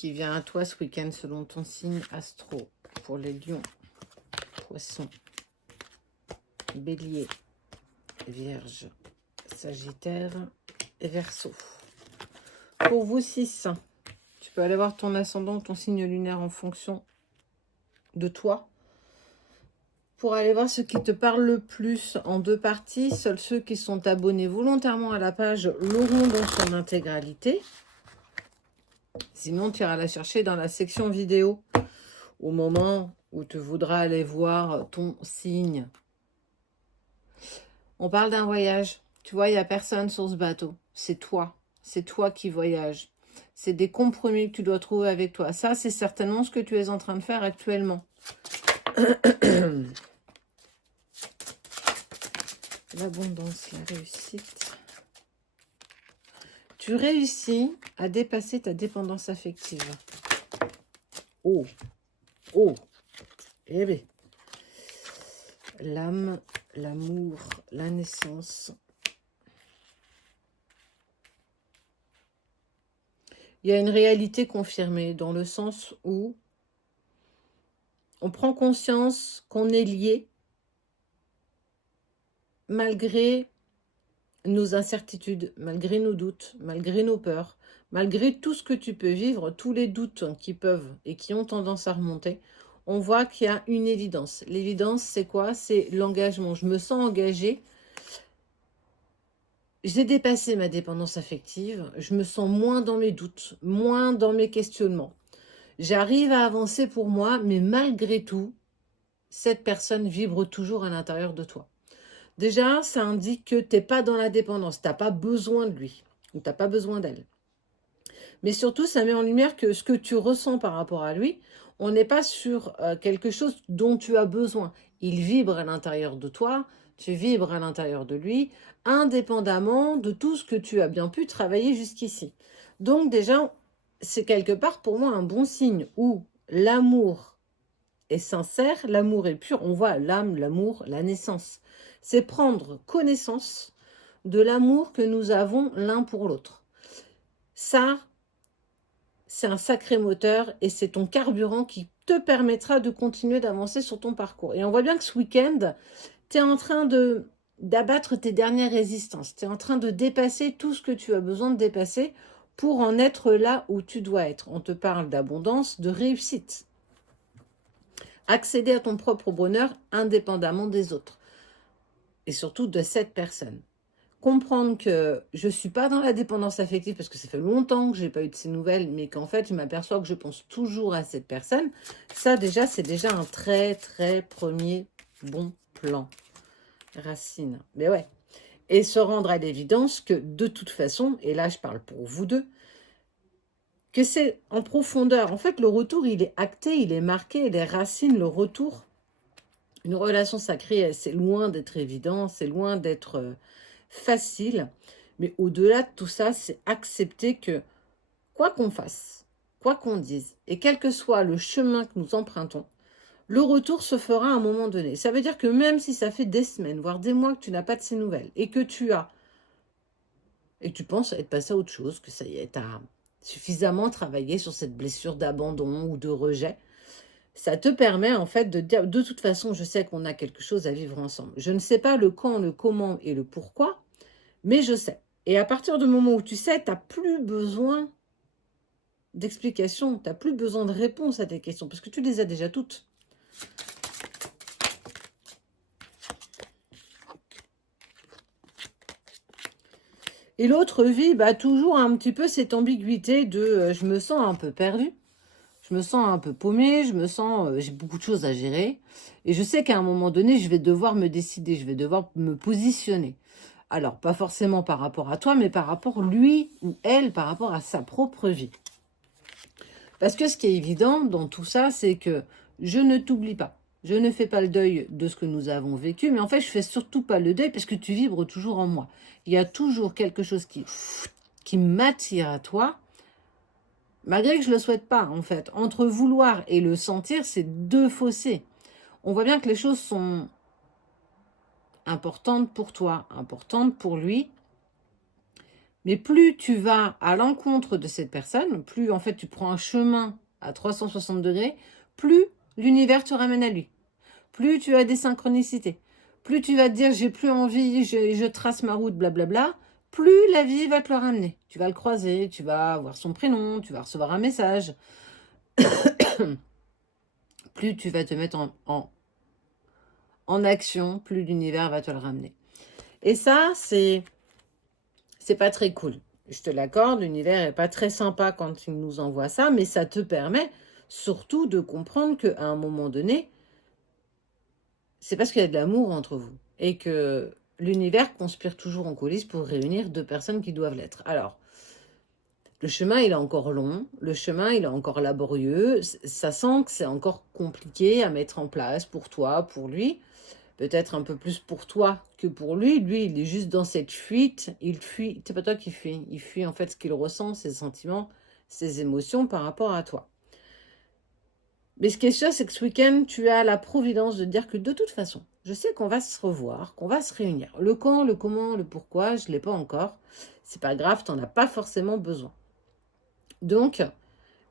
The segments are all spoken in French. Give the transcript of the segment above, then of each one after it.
qui vient à toi ce week-end selon ton signe astro pour les lions, poissons, bélier, vierge, sagittaire et verseau. Pour vous 6, tu peux aller voir ton ascendant, ton signe lunaire en fonction de toi. Pour aller voir ce qui te parle le plus en 2 parties, seuls ceux qui sont abonnés volontairement à la page l'auront dans son intégralité. Sinon, tu iras la chercher dans la section vidéo au moment où tu voudras aller voir ton signe. On parle d'un voyage. Tu vois, il n'y a personne sur ce bateau. C'est toi. C'est toi qui voyages. C'est des compromis que tu dois trouver avec toi. Ça, c'est certainement ce que tu es en train de faire actuellement. L'abondance, la réussite. Tu réussis à dépasser ta dépendance affective. Oh, oh, eh bien. L'âme, l'amour, la naissance. Il y a une réalité confirmée dans le sens où on prend conscience qu'on est lié malgré nos incertitudes, malgré nos doutes, malgré nos peurs, malgré tout ce que tu peux vivre, tous les doutes qui peuvent et qui ont tendance à remonter, on voit qu'il y a une évidence. L'évidence, c'est quoi? C'est l'engagement. Je me sens engagée. J'ai dépassé ma dépendance affective. Je me sens moins dans mes doutes, moins dans mes questionnements. J'arrive à avancer pour moi, mais malgré tout, cette personne vibre toujours à l'intérieur de toi. Déjà, ça indique que tu n'es pas dans la dépendance, tu n'as pas besoin de lui, ou tu n'as pas besoin d'elle. Mais surtout, ça met en lumière que ce que tu ressens par rapport à lui, on n'est pas sur quelque chose dont tu as besoin. Il vibre à l'intérieur de toi, tu vibres à l'intérieur de lui, indépendamment de tout ce que tu as bien pu travailler jusqu'ici. Donc déjà, c'est quelque part pour moi un bon signe où l'amour est sincère, l'amour est pur. On voit l'âme, l'amour, la naissance. C'est prendre connaissance de l'amour que nous avons l'un pour l'autre. Ça, c'est un sacré moteur et c'est ton carburant qui te permettra de continuer d'avancer sur ton parcours. Et on voit bien que ce week-end, tu es en train d'abattre tes dernières résistances. Tu es en train de dépasser tout ce que tu as besoin de dépasser pour en être là où tu dois être. On te parle d'abondance, de réussite. Accéder à ton propre bonheur indépendamment des autres. Et surtout de cette personne. Comprendre que je ne suis pas dans la dépendance affective parce que ça fait longtemps que je n'ai pas eu de ces nouvelles, mais qu'en fait, je m'aperçois que je pense toujours à cette personne. Ça, déjà, c'est déjà un très, très premier bon plan. Racine. Mais ouais. Et se rendre à l'évidence que de toute façon, et là, je parle pour vous deux, que c'est en profondeur. En fait, le retour, il est acté, il est marqué. Les racines, le retour, une relation sacrée, c'est loin d'être évident, c'est loin d'être facile. Mais au-delà de tout ça, c'est accepter que quoi qu'on fasse, quoi qu'on dise, et quel que soit le chemin que nous empruntons, le retour se fera à un moment donné. Ça veut dire que même si ça fait des semaines, voire des mois que tu n'as pas de ces nouvelles, et que tu penses être passé à autre chose, que ça y est, tu as suffisamment travaillé sur cette blessure d'abandon ou de rejet, ça te permet en fait de dire, de toute façon, je sais qu'on a quelque chose à vivre ensemble. Je ne sais pas le quand, le comment et le pourquoi, mais je sais. Et à partir du moment où tu sais, tu n'as plus besoin d'explications, tu n'as plus besoin de réponses à tes questions, parce que tu les as déjà toutes. Et l'autre vit toujours un petit peu cette ambiguïté de je me sens un peu perdue, je me sens un peu paumée, je me sens, j'ai beaucoup de choses à gérer. Et je sais qu'à un moment donné, je vais devoir me décider, je vais devoir me positionner. Alors, pas forcément par rapport à toi, mais par rapport lui ou elle, par rapport à sa propre vie. Parce que ce qui est évident dans tout ça, c'est que je ne t'oublie pas. Je ne fais pas le deuil de ce que nous avons vécu, mais en fait, je fais surtout pas le deuil parce que tu vibres toujours en moi. Il y a toujours quelque chose qui m'attire à toi, malgré que je ne le souhaite pas, en fait. Entre vouloir et le sentir, c'est deux fossés. On voit bien que les choses sont importantes pour toi, importantes pour lui, Mais plus tu vas à l'encontre de cette personne, plus en fait tu prends un chemin à 360 degrés, plus l'univers te ramène à lui. Plus tu as des synchronicités, plus tu vas te dire j'ai plus envie, je trace ma route, blablabla, plus la vie va te le ramener. Tu vas le croiser, tu vas voir son prénom, tu vas recevoir un message. Plus tu vas te mettre en action, plus l'univers va te le ramener. Et ça, c'est pas très cool. Je te l'accorde, l'univers est pas très sympa quand il nous envoie ça, mais ça te permet surtout de comprendre qu'à un moment donné, c'est parce qu'il y a de l'amour entre vous et que l'univers conspire toujours en coulisses pour réunir deux personnes qui doivent l'être. Alors, le chemin, il est encore long, le chemin, il est encore laborieux, ça sent que c'est encore compliqué à mettre en place pour toi, pour lui, peut-être un peu plus pour toi que pour lui. Lui, il est juste dans cette fuite, il fuit, c'est pas toi qui fuis, il fuit en fait ce qu'il ressent, ses sentiments, ses émotions par rapport à toi. Mais ce qui est sûr, c'est que ce week-end, tu as la providence de dire que de toute façon, je sais qu'on va se revoir, qu'on va se réunir. Le quand, le comment, le pourquoi, je ne l'ai pas encore. C'est pas grave, tu n'en as pas forcément besoin. Donc,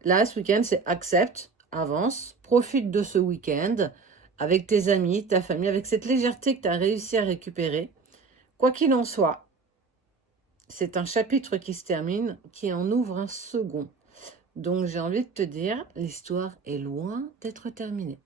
là, ce week-end, c'est accepte, avance, profite de ce week-end avec tes amis, ta famille, avec cette légèreté que tu as réussi à récupérer. Quoi qu'il en soit, c'est un chapitre qui se termine, qui en ouvre un second. Donc, j'ai envie de te dire, l'histoire est loin d'être terminée.